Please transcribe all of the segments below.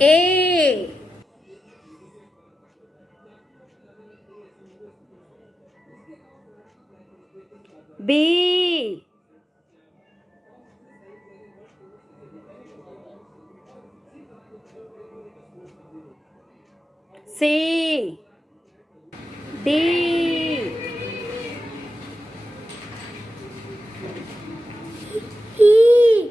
A. B. C. D. E.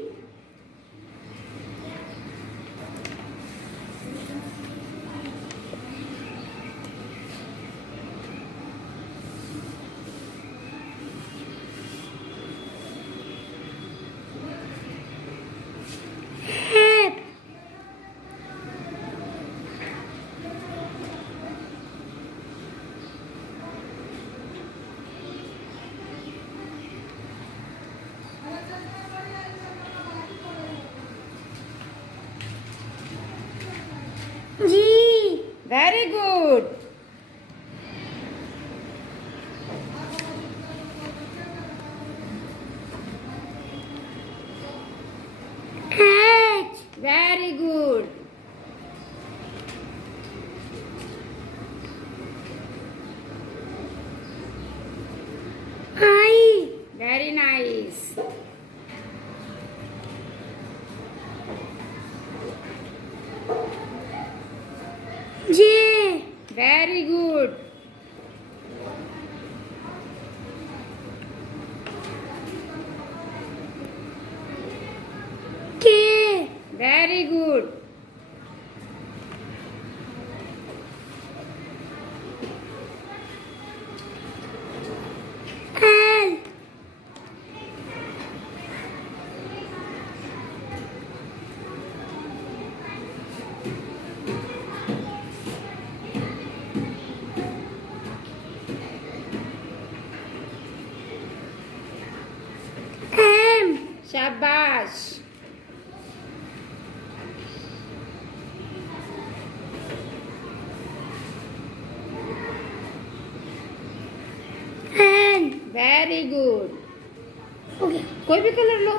F. G. Very good. H. Very good. I. Very nice. J. Very good. K. Very good. L. M. Shabash. N. Very good. Okay, कोई भी colour लो.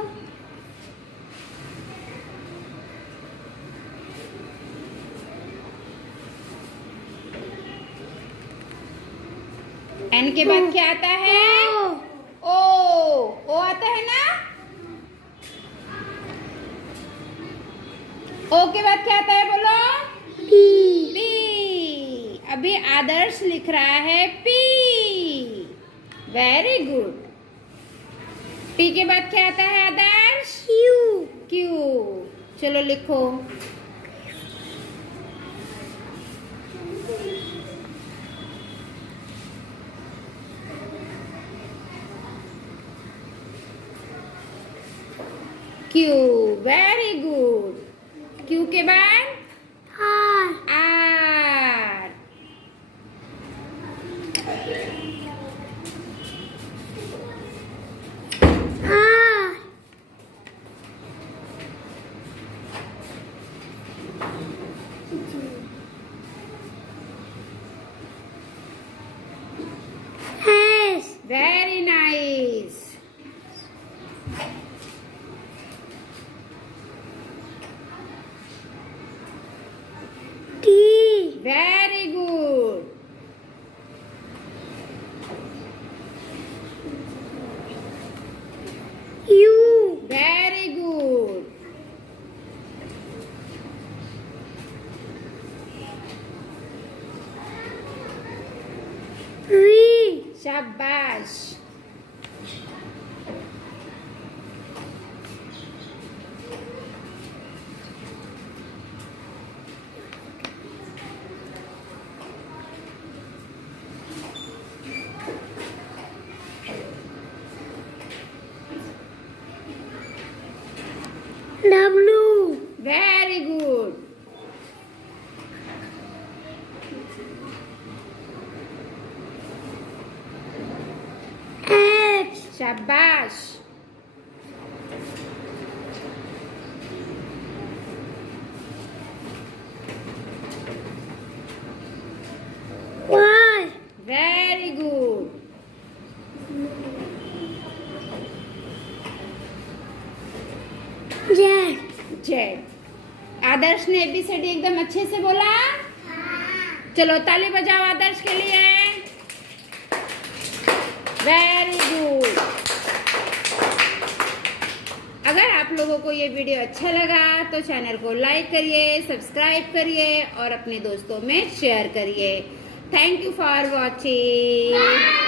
N के बाद क्या आता है? O. O आता है ना? O के बाद क्या आता है बोलो? P. P. अभी आदर्श लिख रहा है P. Very good. P के बाद क्या आता है आदर्श? Q. Q. चलो लिखो. Q. Very good. Q के बाद R. R. R. S. Very nice. T. Very good. U. Very good. V. Shabash. W. Very good. H. Shabash. Y. Very good. Z. Z. आदर्श ने ABCD एकदम अच्छे से बोला। चलो ताली बजाओ आदर्श के लिए। Very good. अगर आप लोगों को ये वीडियो अच्छा लगा तो चैनल को लाइक करिए, सब्सक्राइब करिए और अपने दोस्तों में शेयर करिए। Thank you for watching.